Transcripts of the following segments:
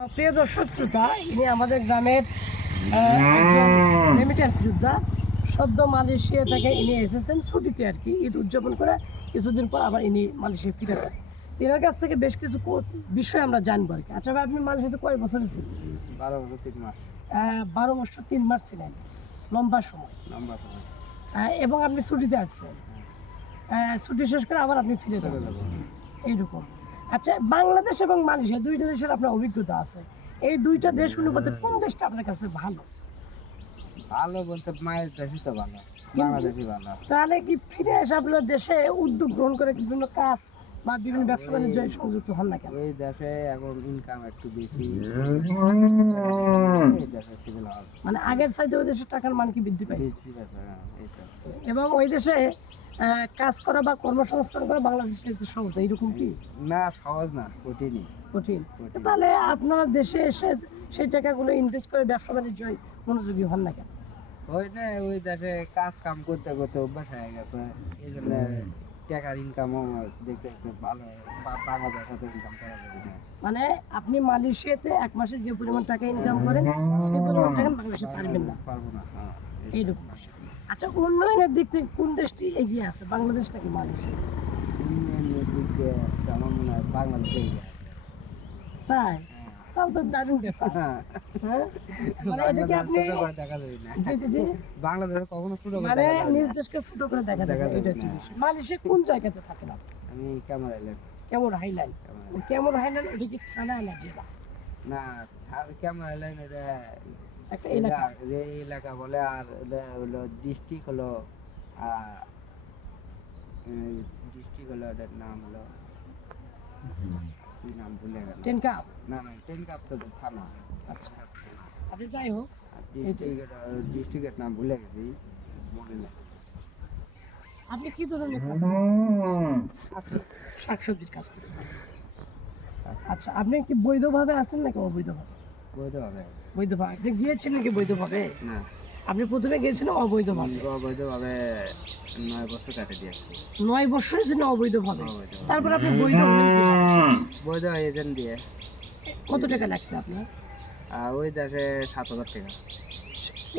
প্রিয় দর্শক শ্রোতা, ইনি আমাদের গ্রামের একজন রেমিটেন্স যোদ্ধা। সদ্য মালয়েশিয়া থেকে ইনি এসেছেন ছুটিতে আর কি, ঈদ উদযাপন করে কিছুদিন পর আবার ইনি মালয়েশিয়া ফিরে যান। এনার কাছ থেকে বেশ কিছু বিষয় আমরা জানবো আর কি। আচ্ছা ভাই, আপনি মালয়েশিয়াতে কয় বছর ছিলেন? 12 বছর 3 মাস। 12 বছর 3 মাস ছিলেন, লম্বা সময়। এবং আপনি ছুটিতে আসছেন, ছুটি শেষ করে আবার আপনি ফিরে যাবেন এইরকম। আচ্ছা, বাংলাদেশ এবং মালয়েশিয়া দুইটা দেশের আপনার অভিজ্ঞতা আছে, এই দুইটা দেশগুলোর মধ্যে কোন দেশটা আপনার কাছে ভালো? ভালো বলতে মায়ের দেশই তো ভালো, বাংলাদেশই ভালো। তাহলে কি ফিরে এসে আপনার দেশে উদ্যোগ গ্রহণ করে বিভিন্ন কাজ বা বিভিন্ন ব্যবসা বাণিজ্য সংযুক্ত হন না কেন? ওই দেশে এখন ইনকাম একটু বেশি, এই দেশে সিভিল হল মানে আগের চাইতে ওই দেশের টাকার মান কি বৃদ্ধি পাইছে? এবং ওই দেশে কাজ করা বা কর্মসংস্থান করা বাংলাদেশের সহজ এইরকম কি? না, সহজ না, কঠিনই। কঠিন। তাহলে আপনার দেশে এসে সেই টাকাগুলো ইনভেস্ট করে ব্যবসা বাণিজ্য মনোযোগী হন না কেন? ওই না, ওই দেশে কাজ কাম করতে করতে অভ্যাস হয়ে গেছে, এই জন্য টাকার ইনকামও দেখতে দেখতে ভালো। বাংলাদেশে তো ইনকাম করা যাবে না। মানে আপনি মালয়েশিয়াতে এক মাসে যে পরিমাণ টাকা ইনকাম করেন সেই পরিমাণ টাকা বাংলাদেশে পারবেন না, পারবো না। এইরকম। আচ্ছা, উন্নয়নের দিক থেকে কোন দেশটি এগিয়ে আছে, বাংলাদেশ নাকি মালয়েশিয়া? উন্নয়নের দিক দিয়ে আমার মনে হয় বাংলাদেশে এগিয়ে আছে। তাই? তাও তো দারুণ ব্যাপার। হ্যাঁ? মানে এটা কি আপনি দেখা যাবে না। জি জি জি, বাংলাদেশে কখনো ছোট করে মানে দেখা যাবে নিজ না। দেশকে ছোট করে দেখা যায়, এটা হচ্ছে বিষয়। মালয়েশিয়া কোন জায়গাতে থাকেন আপনি? আমি ক্যামেরা আইল্যান্ড। কেমন হাইল্যান্ড? কেমন হাইল্যান্ড এটা কি থানা না জেলা? না, ক্যামেরা আইল্যান্ড এটা একটা এলাকা। যে এলাকা বলে, আর এটা হলো ডিস্ট্রিক্ট হলো ডিস্ট্রিক্ট হলো, এটার নাম হলো কি নাম ভুলে গেল। টেনকাপ? না না, টেনকাপ তো থানা। আচ্ছা আচ্ছা, যাই হোক, ডিস্ট্রিক্টের নাম ভুলে গেছি, মনে নেই। আপনি কি ধরনের কাজ করেন? শাকসবজির কাজ করেন। আচ্ছা, আপনি কি বৈধভাবে আছেন নাকি অবৈধভাবে? বৈধভাবে। বৈধভাবে আপনি গিয়েছেন নাকি বৈধভাবে? না, আপনি প্রথমে গিয়েছিলেন অবৈধভাবে। অবৈধভাবে 9 বছর কাটে দিয়েছি। 9 বছর ছিল অবৈধভাবে, অবৈধভাবে। তারপর আপনি বৈধ হলেন কিভাবে? বৈধ এজেন্ট দিয়ে। কত টাকা লাগছে আপনার? ওই দেশে 7,000 টাকা।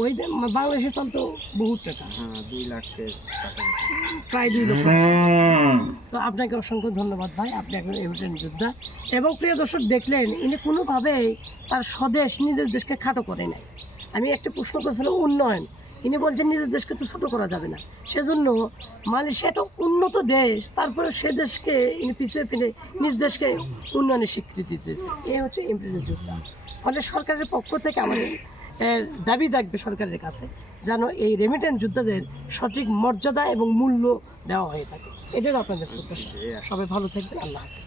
ওই বাংলাদেশে তো বহুত টাকা। হ্যাঁ, 2 লাখের কাছাকাছি। প্রায় 2 লক্ষ। তো আপনাকে অসংখ্য ধন্যবাদ ভাই, আপনি একজন রেমিটেন্স যোদ্ধা। এবং প্রিয় দর্শক, দেখলেন ইনি কোনোভাবেই তার স্বদেশ নিজের দেশকে খাটো করে নাই। আমি একটা প্রশ্ন করেছিলাম উন্নয়ন, ইনি বলছেন নিজের দেশকে তো ছোটো করা যাবে না, সেজন্য মালয়েশিয়া একটা উন্নত দেশ, তারপরে সে দেশকে ইনি পিছিয়ে ফেলে নিজ দেশকে উন্নয়নের স্বীকৃতি দিতেছে। এই হচ্ছে রেমিটেন্স যোদ্ধা। ফলে সরকারের পক্ষ থেকে আমাদের দাবি থাকবে সরকারের কাছে যেন এই রেমিটেন্স যোদ্ধাদের সঠিক মর্যাদা এবং মূল্য দেওয়া হয়ে থাকে। এটাই আপনাদের প্রত্যাশা। সবাই ভালো থাকবেন, আল্লাহ হাফেজ।